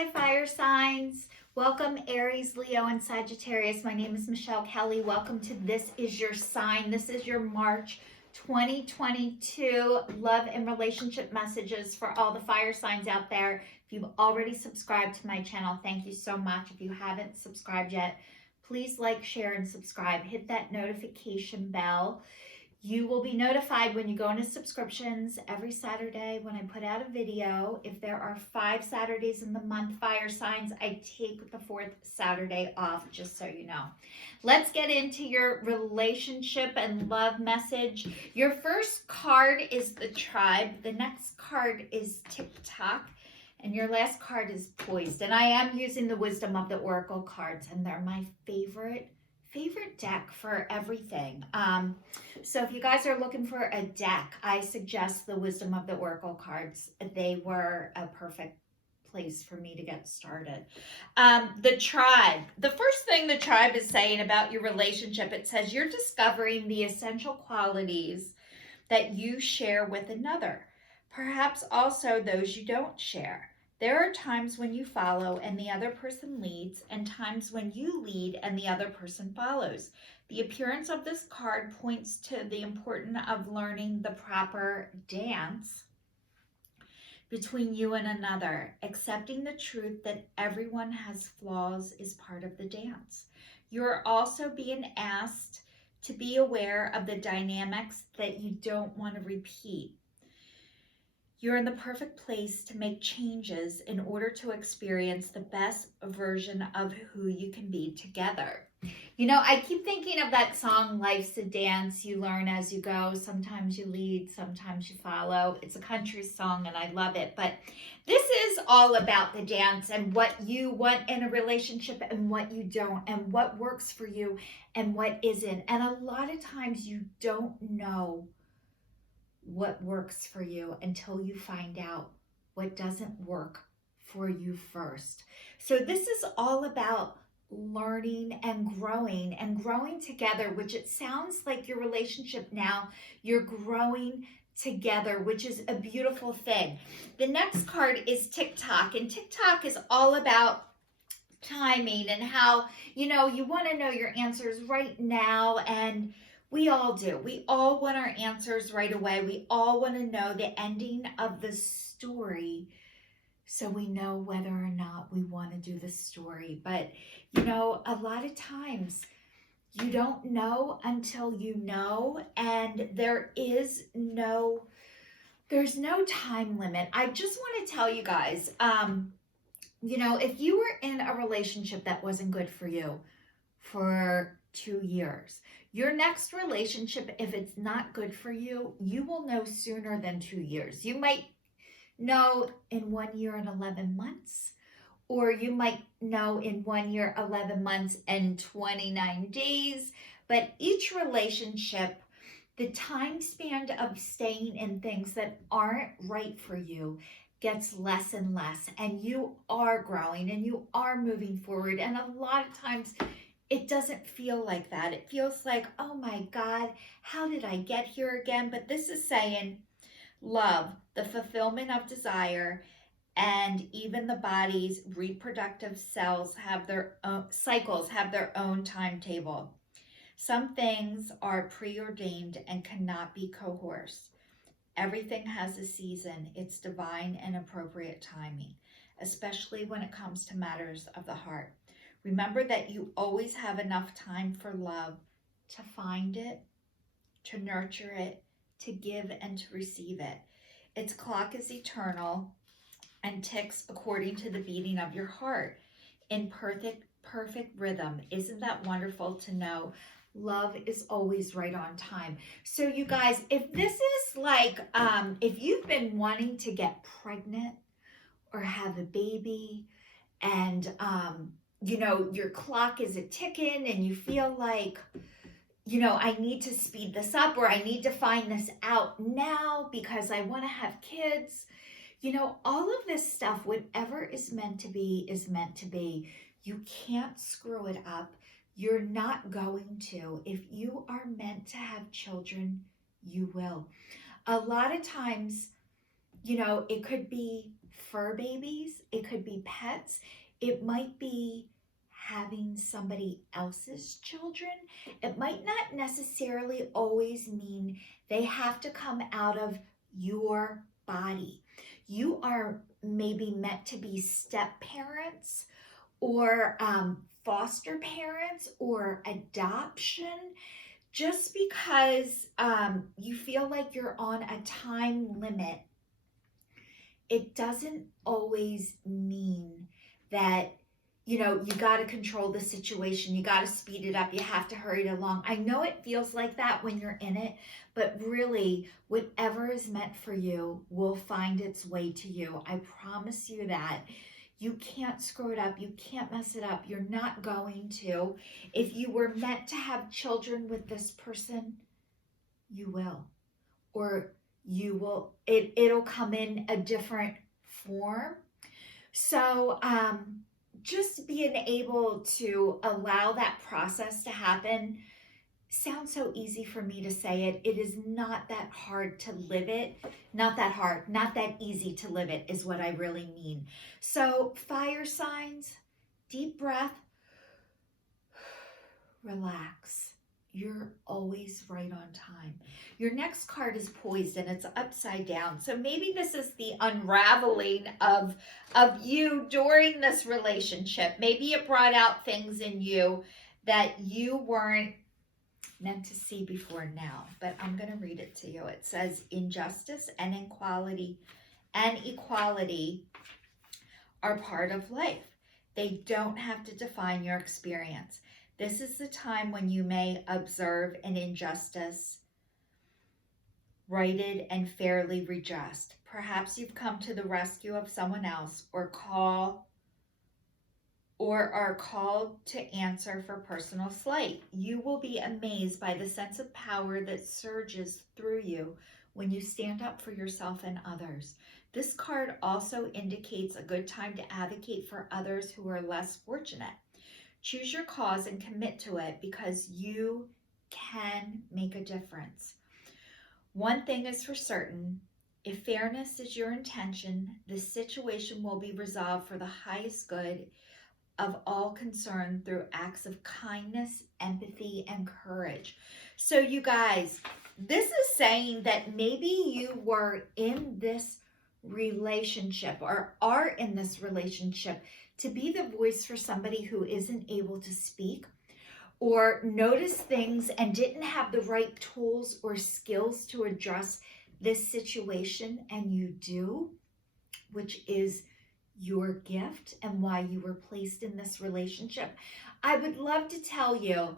Hi, fire signs. Welcome, Aries, Leo, and Sagittarius. My name is Michelle Kelly. Welcome to This Is Your Sign. This is your March 2022 love and relationship messages for all the fire signs out there. If you've already subscribed to my channel, thank you so much. If you haven't subscribed yet, please like, share, and subscribe. Hit that notification bell. You will be notified when you go into subscriptions every Saturday when I put out a video. If there are 5 Saturdays in the month, fire signs, I take the 4th Saturday off, just so you know. Let's get into your relationship and love message. Your first card is the Tribe. The next card is TikTok. And your last card is Poised. And I am using the Wisdom of the Oracle cards, and they're my favorite deck for everything. So if you guys are looking for a deck, I suggest the Wisdom of the Oracle cards. They were a perfect place for me to get started. The Tribe. The first thing the Tribe is saying about your relationship, it says you're discovering the essential qualities that you share with another, perhaps also those you don't share. There are times when you follow and the other person leads, and times when you lead and the other person follows. The appearance of this card points to the importance of learning the proper dance between you and another. Accepting the truth that everyone has flaws is part of the dance. You're also being asked to be aware of the dynamics that you don't want to repeat. You're in the perfect place to make changes in order to experience the best version of who you can be together. You know, I keep thinking of that song, Life's a Dance. You learn as you go. Sometimes you lead, sometimes you follow. It's a country song and I love it. But this is all about the dance and what you want in a relationship and what you don't, and what works for you and what isn't. And a lot of times you don't know what works for you until you find out what doesn't work for you first. So this is all about learning and growing together, which it sounds like your relationship now, you're growing together, which is a beautiful thing. The next card is TikTok, and TikTok is all about timing and how, you want to know your answers right now, and we all do. We all want our answers right away. We all want to know the ending of the story so we know whether or not we want to do the story. But, a lot of times you don't know until you know, and there's no time limit. I just want to tell you guys, if you were in a relationship that wasn't good for you for 2 years, your next relationship, if it's not good for you, you will know sooner than 2 years. You might know in 1 year and 11 months, or you might know in 1 year, 11 months and 29 days. But each relationship, the time span of staying in things that aren't right for you gets less and less, and you are growing and you are moving forward. And a lot of times it doesn't feel like that. It feels like, oh my God, how did I get here again? But this is saying love, the fulfillment of desire, and even the body's reproductive cells have their own cycles, have their own timetable. Some things are preordained and cannot be coerced. Everything has a season. It's divine and appropriate timing, especially when it comes to matters of the heart. Remember that you always have enough time for love to find it, to nurture it, to give and to receive it. Its clock is eternal and ticks according to the beating of your heart in perfect rhythm. Isn't that wonderful to know? Love is always right on time. So you guys, if this is like, if you've been wanting to get pregnant or have a baby, and your clock is a ticking and you feel like, I need to speed this up, or I need to find this out now because I want to have kids. All of this stuff, whatever is meant to be is meant to be. You can't screw it up. You're not going to. If you are meant to have children, you will. A lot of times, it could be fur babies. It could be pets. It might be having somebody else's children. It might not necessarily always mean they have to come out of your body. You are maybe meant to be step parents or foster parents or adoption. Just because you feel like you're on a time limit, it doesn't always mean that, you know, you got to control the situation. You got to speed it up. You have to hurry it along. I know it feels like that when you're in it, but really, whatever is meant for you will find its way to you. I promise you that. You can't screw it up. You can't mess it up. You're not going to. If you were meant to have children with this person, you will. Or you will, it'll come in a different form. So just being able to allow that process to happen sounds so easy for me to say it. It is not that hard to live it. Not that hard, not that easy to live it is what I really mean. So fire signs, deep breath, relax. You're always right on time. Your next card is poised and it's upside down. So maybe this is the unraveling of you during this relationship. Maybe it brought out things in you that you weren't meant to see before now. But I'm going to read it to you. It says, injustice and equality are part of life. They don't have to define your experience. This is the time when you may observe an injustice righted and fairly redressed. Perhaps you've come to the rescue of someone else or are called to answer for personal slight. You will be amazed by the sense of power that surges through you when you stand up for yourself and others. This card also indicates a good time to advocate for others who are less fortunate. Choose your cause and commit to it because you can make a difference. One thing is for certain, if fairness is your intention, the situation will be resolved for the highest good of all concerned through acts of kindness, empathy, and courage. So you guys, this is saying that maybe you were in this relationship or are in this relationship to be the voice for somebody who isn't able to speak or notice things and didn't have the right tools or skills to address this situation, and you do, which is your gift and why you were placed in this relationship. I would love to tell you,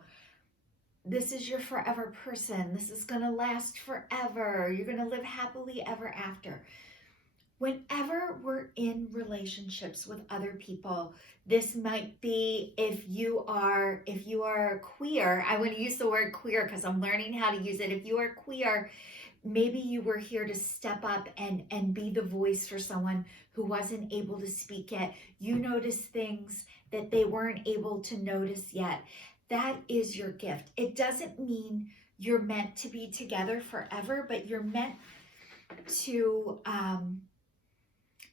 this is your forever person. This is going to last forever. You're going to live happily ever after. Whenever we're in relationships with other people, this might be if you are queer. I want to use the word queer because I'm learning how to use it. If you are queer, maybe you were here to step up and be the voice for someone who wasn't able to speak yet. You notice things that they weren't able to notice yet. That is your gift. It doesn't mean you're meant to be together forever, but you're meant to,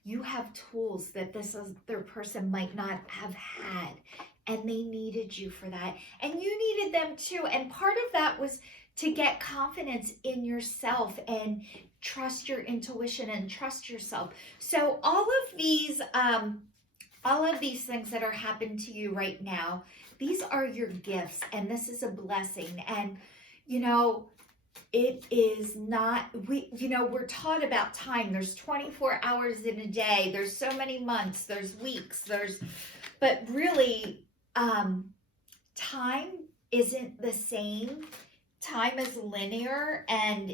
you have tools that this other person might not have had, and they needed you for that. And you needed them too. And part of that was to get confidence in yourself and trust your intuition and trust yourself. So all of these things that are happening to you right now, these are your gifts, and this is a blessing. And you know, it is not, we're taught about time. There's 24 hours in a day. There's so many months, there's weeks, but really, time isn't the same. Time is linear, and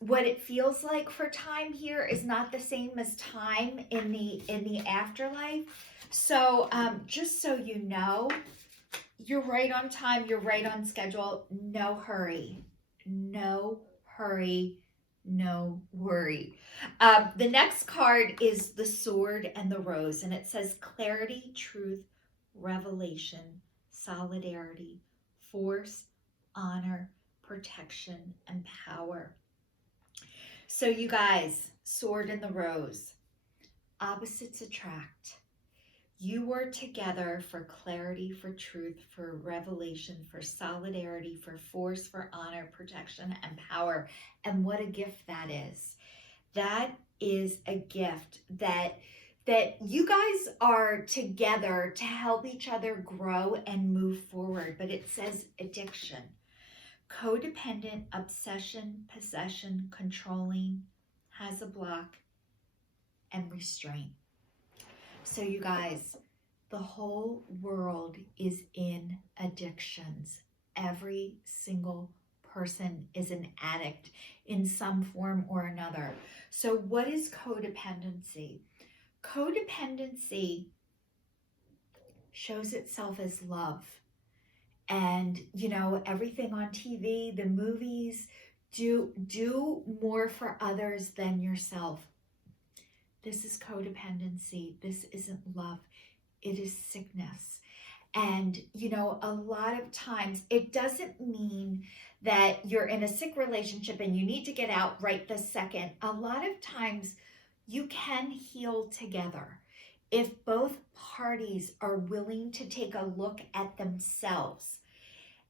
what it feels like for time here is not the same as time in the afterlife. So just so you know, you're right on time, you're right on schedule. No hurry, no hurry, no worry. The next card is the Sword and the Rose, and it says clarity, truth, revelation, solidarity, force, honor, protection, and power. So you guys, Sword and the Rose. Opposites attract. You were together for clarity, for truth, for revelation, for solidarity, for force, for honor, protection, and power. And what a gift that is. That is a gift that you guys are together to help each other grow and move forward. But it says addiction, codependent, obsession, possession, controlling, has a block, and restraint. So you guys, the whole world is in addictions. Every single person is an addict in some form or another. So what is codependency? Codependency shows itself as love. And, you know, everything on TV, the movies, do more for others than yourself. This is codependency. This isn't love. It is sickness. And, you know, a lot of times it doesn't mean that you're in a sick relationship and you need to get out right this second. A lot of times you can heal together if both parties are willing to take a look at themselves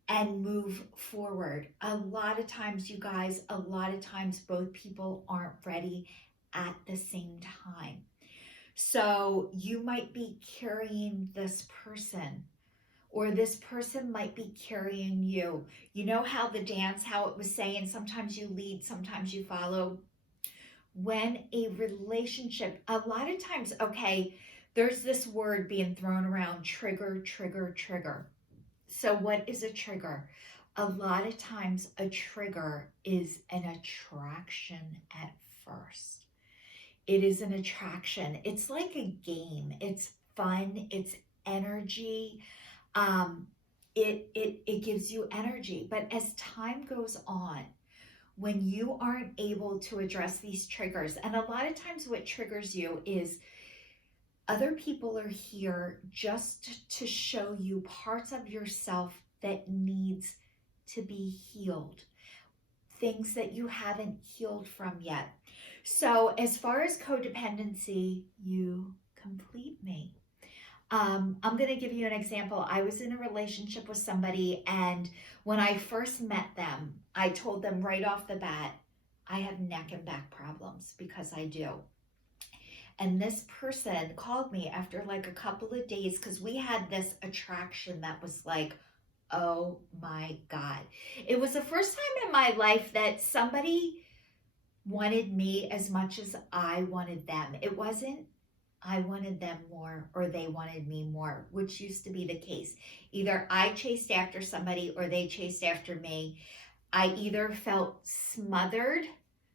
and move forward. A lot of times, you guys, a lot of times both people aren't ready at the same time. So you might be carrying this person, or this person might be carrying you. You know how the dance, how it was saying, sometimes you lead, sometimes you follow. When a relationship, a lot of times, okay, there's this word being thrown around, trigger, trigger, trigger. So what is a trigger? A lot of times a trigger is an attraction at first. It is an attraction. It's like a game. It's fun. It's energy. It gives you energy. But as time goes on, when you aren't able to address these triggers, and a lot of times what triggers you is other people are here just to show you parts of yourself that needs to be healed, things that you haven't healed from yet. So as far as codependency, you complete me. I'm going to give you an example. I was in a relationship with somebody, and when I first met them, I told them right off the bat, I have neck and back problems, because I do. And this person called me after like a couple of days, because we had this attraction that was like, oh my God. It was the first time in my life that somebody wanted me as much as I wanted them. It wasn't I wanted them more or they wanted me more, which used to be the case. Either I chased after somebody or they chased after me. I either felt smothered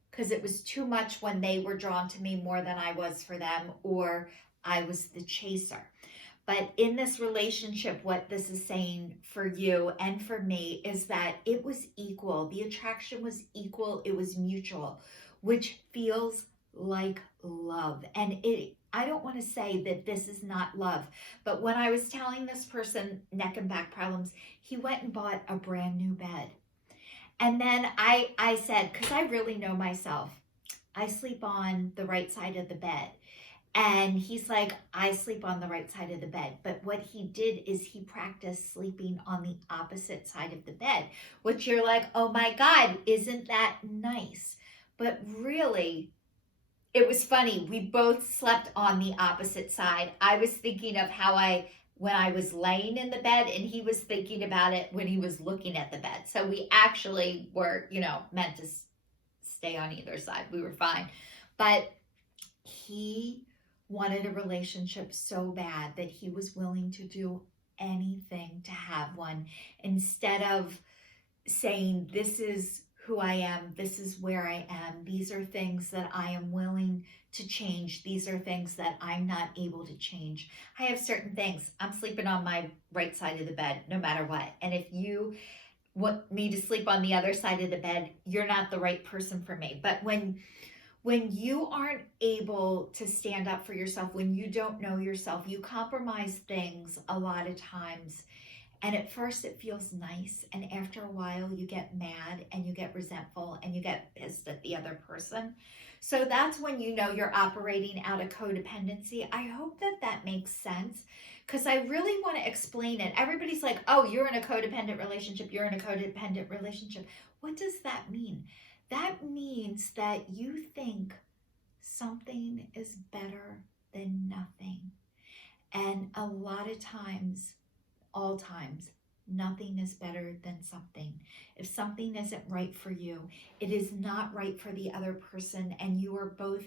because it was too much when they were drawn to me more than I was for them, or I was the chaser. But in this relationship, what this is saying for you and for me is that it was equal. The attraction was equal. It was mutual, which feels like love. And I don't want to say that this is not love, but when I was telling this person neck and back problems, he went and bought a brand new bed. And then I said, because I really know myself, I sleep on the right side of the bed. And he's like, I sleep on the right side of the bed. But what he did is he practiced sleeping on the opposite side of the bed, which you're like, oh my God, isn't that nice? But really, it was funny. We both slept on the opposite side. I was thinking of when I was laying in the bed, and he was thinking about it when he was looking at the bed. So we actually were, meant to stay on either side. We were fine. But he wanted a relationship so bad that he was willing to do anything to have one, instead of saying, this is who I am, this is where I am, these are things that I am willing to change, these are things that I'm not able to change. I have certain things. I'm sleeping on my right side of the bed no matter what. And if you want me to sleep on the other side of the bed, you're not the right person for me. But when you aren't able to stand up for yourself, when you don't know yourself, you compromise things a lot of times. And at first it feels nice, and after a while you get mad and you get resentful and you get pissed at the other person. So that's when you know you're operating out of codependency. I hope that that makes sense, because I really want to explain it. Everybody's like, oh, you're in a codependent relationship, you're in a codependent relationship. What does that mean? That means that you think something is better than nothing. And a lot of times, all times, nothing is better than something. If something isn't right for you, it is not right for the other person, and you are both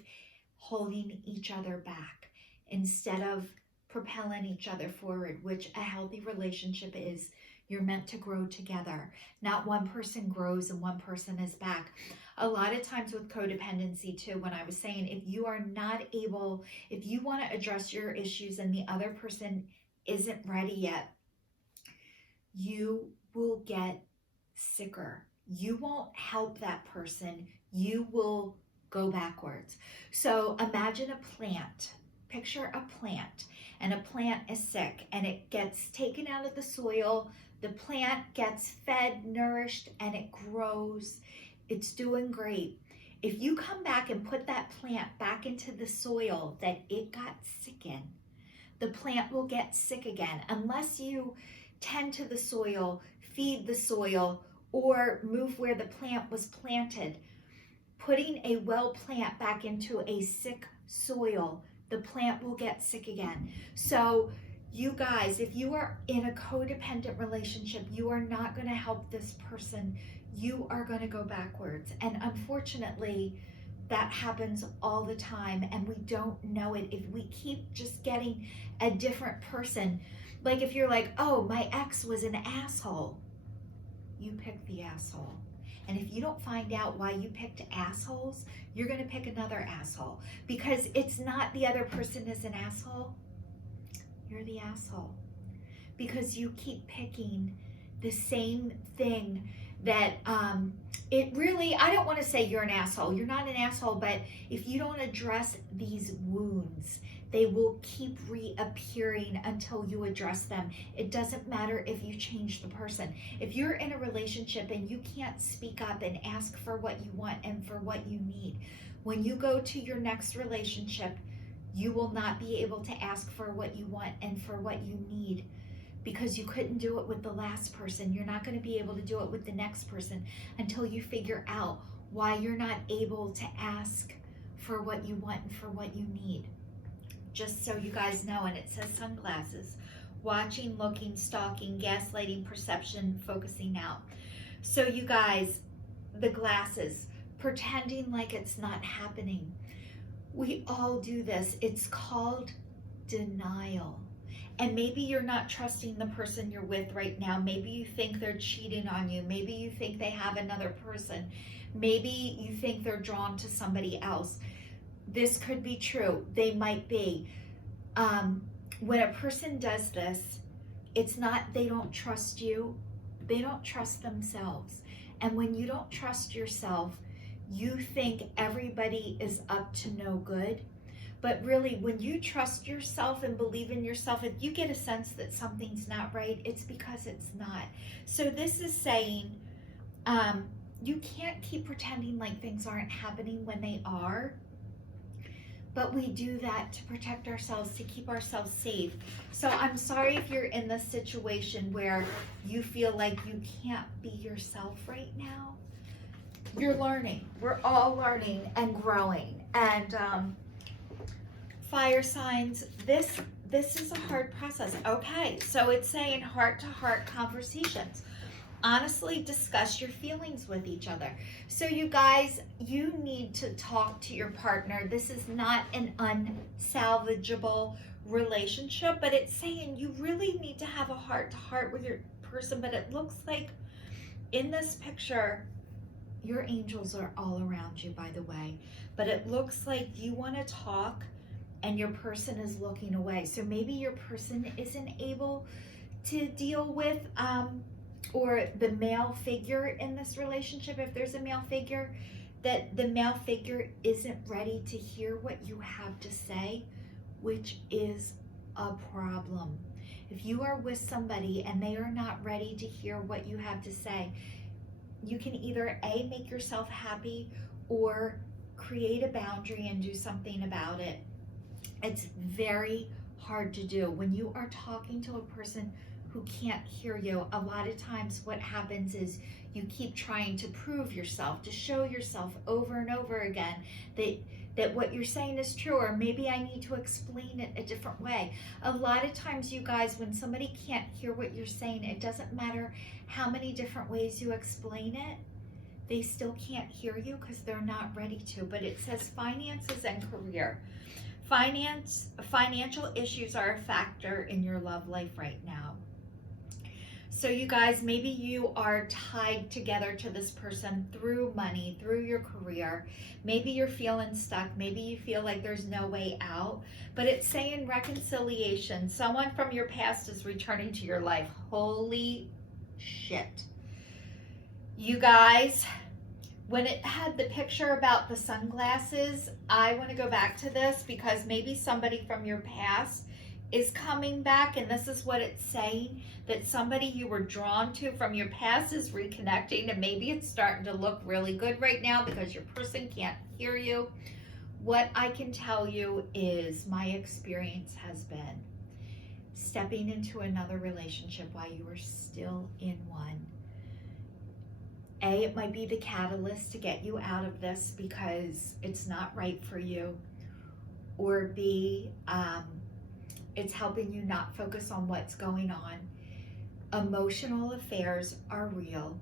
holding each other back instead of propelling each other forward, which a healthy relationship is. You're meant to grow together, not one person grows and one person is back. A lot of times with codependency too, when I was saying, if you are not able, if you want to address your issues and the other person isn't ready yet, you will get sicker. You won't help that person. You will go backwards. So imagine a plant. Picture a plant, and a plant is sick and it gets taken out of the soil. The plant gets fed, nourished, and it grows. It's doing great. If you come back and put that plant back into the soil that it got sick in, the plant will get sick again unless you tend to the soil, feed the soil, or move where the plant was planted. Putting a well plant back into a sick soil, the plant will get sick again. So you guys, if you are in a codependent relationship, you are not going to help this person. You are going to go backwards. And unfortunately, that happens all the time, and we don't know it. If we keep just getting a different person, like if you're like, oh, my ex was an asshole, you picked the asshole. And if you don't find out why you picked assholes, you're going to pick another asshole, because it's not the other person is an asshole. You're the asshole because you keep picking the same thing that it really, I don't want to say you're an asshole. You're not an asshole, but if you don't address these wounds, they will keep reappearing until you address them. It doesn't matter if you change the person. If you're in a relationship and you can't speak up and ask for what you want and for what you need, when you go to your next relationship, you will not be able to ask for what you want and for what you need, because you couldn't do it with the last person. You're not going to be able to do it with the next person until you figure out why you're not able to ask for what you want and for what you need. Just so you guys know, and it says sunglasses, watching, looking, stalking, gaslighting, perception, focusing out. So you guys, the glasses, pretending like it's not happening. We all do this. It's called denial. And maybe you're not trusting the person you're with right now. Maybe you think they're cheating on you. Maybe you think they have another person. Maybe you think they're drawn to somebody else. This could be true. They might be. When a person does this, it's not they don't trust you. They don't trust themselves. And when you don't trust yourself, you think everybody is up to no good. But really, when you trust yourself and believe in yourself, if you get a sense that something's not right, it's because it's not. So this is saying you can't keep pretending like things aren't happening when they are. But we do that to protect ourselves, to keep ourselves safe. So I'm sorry if you're in this situation where you feel like you can't be yourself right now. You're learning. We're all learning and growing. And fire signs, this is a hard process. Okay, so it's saying heart-to-heart conversations. Honestly discuss your feelings with each other. So you guys, you need to talk to your partner. This is not an unsalvageable relationship, but it's saying you really need to have a heart-to-heart with your person. But it looks like in this picture, your angels are all around you, by the way. But it looks like you want to talk and your person is looking away. So maybe your person isn't able to deal with or the male figure in this relationship, if there's a male figure, that the male figure isn't ready to hear what you have to say, which is a problem. If you are with somebody and they are not ready to hear what you have to say, you can either A, make yourself happy, or create a boundary and do something about it. It's very hard to do. When you are talking to a person who can't hear you, a lot of times what happens is you keep trying to prove yourself, to show yourself over and over again that what you're saying is true, or maybe I need to explain it a different way. A lot of times, you guys, when somebody can't hear what you're saying, it doesn't matter how many different ways you explain it, they still can't hear you because they're not ready to. But it says finances and career. Financial issues are a factor in your love life right now. So you guys, maybe you are tied together to this person through money, through your career. Maybe you're feeling stuck. Maybe you feel like there's no way out. But it's saying reconciliation. Someone from your past is returning to your life. Holy shit. You guys, when it had the picture about the sunglasses, I want to go back to this because maybe somebody from your past is coming back, and this is what it's saying, that somebody you were drawn to from your past is reconnecting, and maybe it's starting to look really good right now because your person can't hear you. What I can tell you is my experience has been stepping into another relationship while you were still in one. A, it might be the catalyst to get you out of this because it's not right for you. Or B, it's helping you not focus on what's going on. Emotional affairs are real.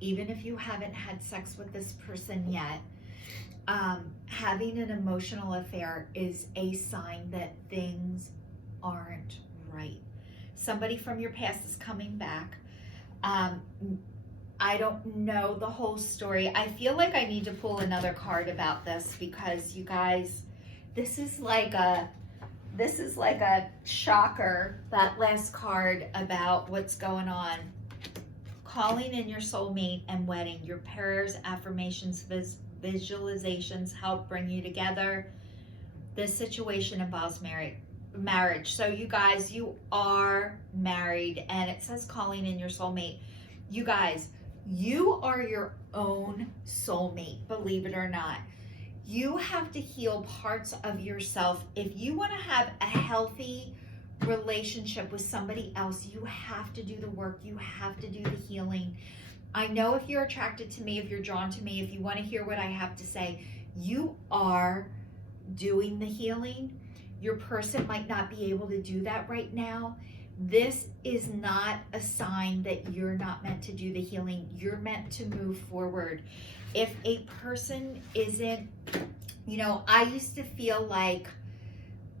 Even if you haven't had sex with this person yet, having an emotional affair is a sign that things aren't right. Somebody from your past is coming back. I don't know the whole story. I feel like I need to pull another card about this because you guys, this is like a shocker, that last card about what's going on. Calling in your soulmate and wedding. Your prayers, affirmations, visualizations help bring you together. This situation involves marriage. So you guys, you are married, and it says calling in your soulmate. You guys, you are your own soulmate, believe it or not. You have to heal parts of yourself. If you want to have a healthy relationship with somebody else, you have to do the work. You have to do the healing. I know if you're attracted to me, if you're drawn to me, if you want to hear what I have to say, you are doing the healing. Your person might not be able to do that right now. This is not a sign that you're not meant to do the healing. You're meant to move forward. If a person isn't, I used to feel like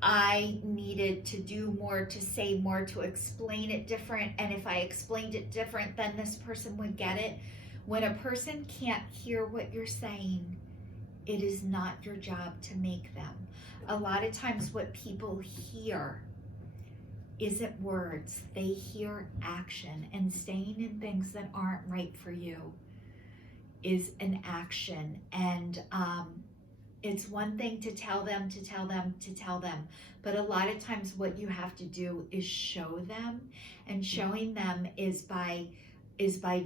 I needed to do more, to say more, to explain it different. And if I explained it different, then this person would get it. When a person can't hear what you're saying, it is not your job to make them. A lot of times what people hear isn't words. They hear action, and staying in things that aren't right for you is an action. And it's one thing to tell them, but a lot of times what you have to do is show them, and showing them is by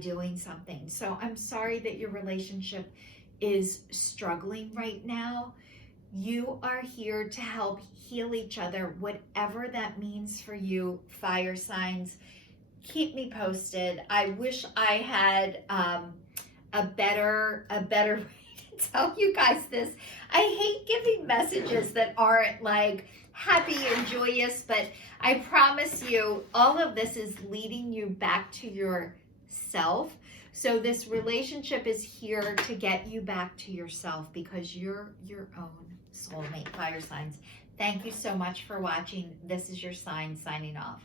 doing something. So I'm sorry that your relationship is struggling right now. You are here to help heal each other, whatever that means for you, fire signs. Keep me posted. I wish I had a better way to tell you guys this. I hate giving messages that aren't like happy and joyous, but I promise you all of this is leading you back to yourself. So this relationship is here to get you back to yourself because you're your own soulmate, fire signs. Thank you so much for watching. This is your sign signing off.